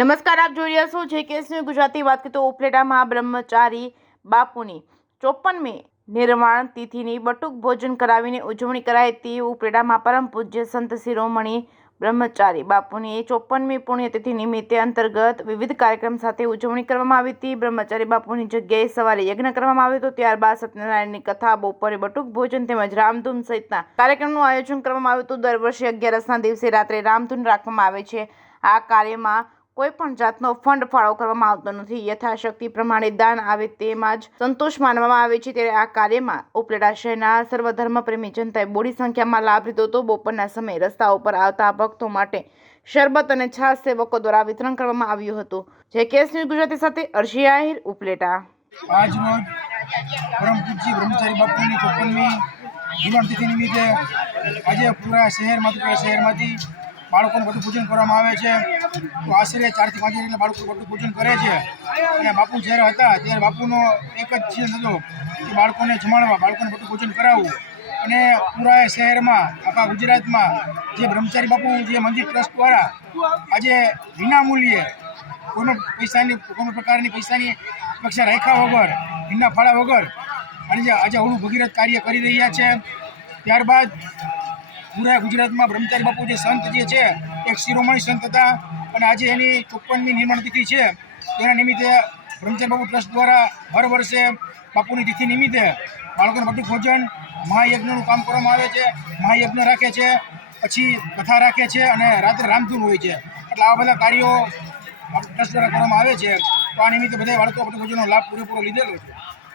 નમસ્કાર, આપ જોઈ રહ્યા છો JKS ગુજરાતી. વાત કરીએ તો ઉપલેટામાં બ્રહ્મચારી બાપુની 54મી નિર્વાણ તિથિની બટુક ભોજન કરાવીને ઉજવણી કરાઈ હતી. ઉપલેટામાં પરમ પૂજ્ય સંત શિરોમણી બ્રહ્મચારી બાપુની 54મી પુણ્યતિથિ નિમિત્તે અંતર્ગત વિવિધ કાર્યક્રમ સાથે ઉજવણી કરવામાં આવી હતી. બ્રહ્મચારી બાપુની જગ્યાએ સવારે યજ્ઞ કરવામાં આવ્યો હતો, ત્યારબાદ સત્યનારાયણની કથા, બપોરે બટુક ભોજન તેમજ રામધૂન સહિતના કાર્યક્રમનું આયોજન કરવામાં આવ્યું હતું. દર વર્ષે 11ના દિવસે રાત્રે રામધૂન રાખવામાં આવે છે. આ કાર્યમાં કોઈ પણ જાતનો ફંડ ફાળો કરવામાં આવતો નથી. યથાશક્તિ પ્રમાણે દાન આવે તેમાં જ સંતોષ માનવામાં આવે છે. ત્યારે આ કાર્યમાં ઉપલેટા શહેરના સર્વધર્મ પ્રેમી જનતાએ બોડી સંખ્યામાં લાભ લીધો હતો. બપોરના સમયે રસ્તા ઉપર આવતા ભક્તો માટે શરબત અને છાશ સેવકો દ્વારા વિતરણ કરવામાં આવ્યું હતું. JKS ન્યૂઝ ગુજરાતી સાથે અર્શી આહિર, ઉપલેટા. આજ રોજ પરમ પૂજ્ય બ્રહ્મચારી બાપુની 54મી નિર્વાણ તિથિ નિમિત્તે આજે પૂરા શહેરમાંથી બાળકોનું બટુક પૂજન કરવામાં આવે છે. તો આશરે 4 થી 5 જેટલા બાળકો બટુક પૂજન કરે છે. અને બાપુ જ્યારે હતા ત્યારે બાપુનો એક જ ચીજ હતો કે બાળકોને જમાડવા, બાળકોને બટુક પૂજન કરાવવું. અને પૂરા શહેરમાં, આખા ગુજરાતમાં જે બ્રહ્મચારી બાપુ જે મંદિર ટ્રસ્ટ દ્વારા આજે વિના મૂલ્યે કોઈ પ્રકારની પૈસાની અપેક્ષા રાખ્યા વગર, વિના ફાળા વગર આજે અવળું ભગીરથ કાર્ય કરી રહ્યા છે. ત્યારબાદ પૂરા ગુજરાતમાં બ્રહ્મચારી બાપુ જે સંત જે છે એક શિરોમણી સંત હતા. અને આજે એની 54મી નિર્માણ તિથિ છે. તેના નિમિત્તે બ્રહ્મચારી બાપુ ટ્રસ્ટ દ્વારા હર વર્ષે બાપુની તિથિ નિમિત્તે બાળકોને બટુક ભોજન, મહાયજ્ઞનું કામ કરવામાં આવે છે. મહાયજ્ઞ રાખે છે, પછી કથા રાખે છે અને રાત્રે રામધૂન હોય છે. એટલે આવા બધા કાર્યો ટ્રસ્ટ દ્વારા કરવામાં આવે છે. તો આ નિમિત્તે બધા બાળકો બટુક ભોજનનો લાભ પૂરેપૂરો લીધેલો છે.